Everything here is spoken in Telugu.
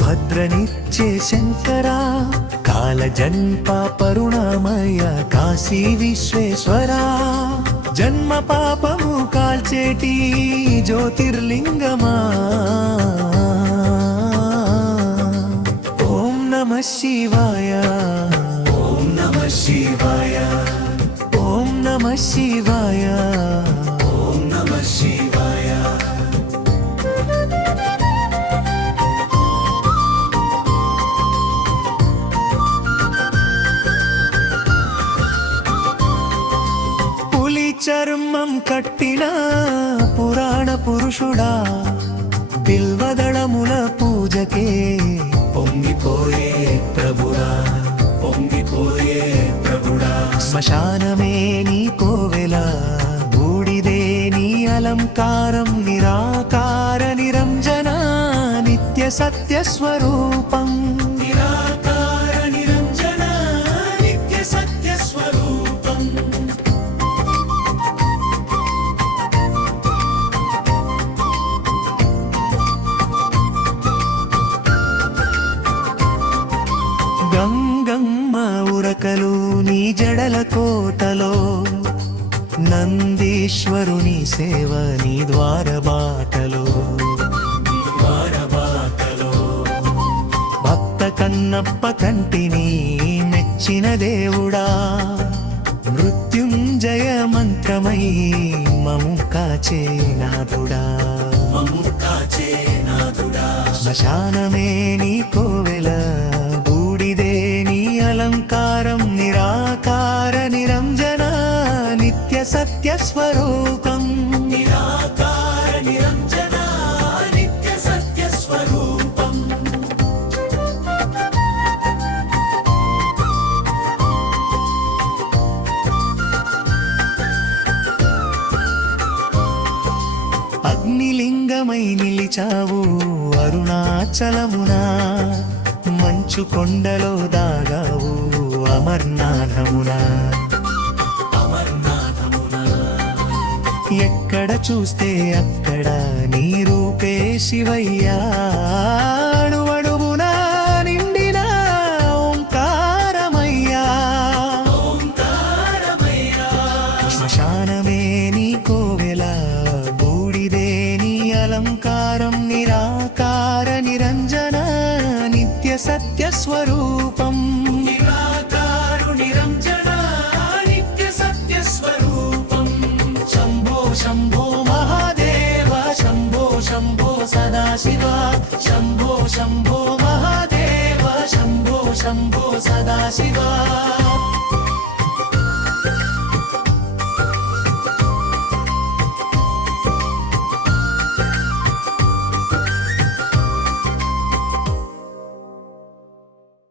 భద్రనిచ్చే శంకరా, కాలజన్ప పరుణామయ కాశీ విశ్వేశ్వరా, జన్మ పాపము కాల్చేటి జ్యోతిర్లింగమా. ఓం నమః శివాయ, ఓం నమః శివాయ, ఓం నమః శివాయ, ఓం నమః శివాయ. చర్మం కట్టిన పురాణ పురుషుడా, బిల్వదళముల పూజకే పొంగిపోయే ప్రభుడా, పొంగిపోయే ప్రభుడా. శ్మశానమే నీ కోవెల, బూడిదే నీ అలంకారం, నిరాకార నిరంజన నిత్య సత్య స్వరూపం. నిరాకార నిరంజన నిత్య సత్య స్వరూపం. గంగమ్మ ఉరకలు నీ జడల కోటలో, నందీశ్వరుని సేవ నీ ద్వారబాటలో, భక్త కన్నప్ప కంటిని మెచ్చిన దేవుడా, మృత్యుంజయ మంత్రమై మము కాచే నాథుడా, మము కాచే నాథుడా. శ్మశానమే నీ కోవెల, బూడిదే నీ అలంకారం, నిరాకార నిరంజన నిత్య సత్య స్వరూపం. నిరాకార నిరంజన నిత్య సత్య స్వరూపం. అగ్నిలింగమై నిలిచావు అరుణాచలమునా, మంచు కొండలో దాగావు అమర్నాథమునా, అమర్నాథమునా. ఎక్కడ చూస్తే అక్కడ నీ రూపే శివయ్యా, అణువణువునా నిండిన ఓంకారమయ్యా, ఓంకారమయ్యా. శ్మశానమే నీ కోవెల, బూడిదే నీ అలంకారం, నిరాకార నిరంజన నిత్య సత్య స్వరూపం. నిరాకారు నిరంజన నిత్య సత్య స్వరూపం. శంభో శంభో మహాదేవ, శంభో శంభో సదాశివ, శంభో శంభో మహాదేవ, శంభో శంభో సదాశివ.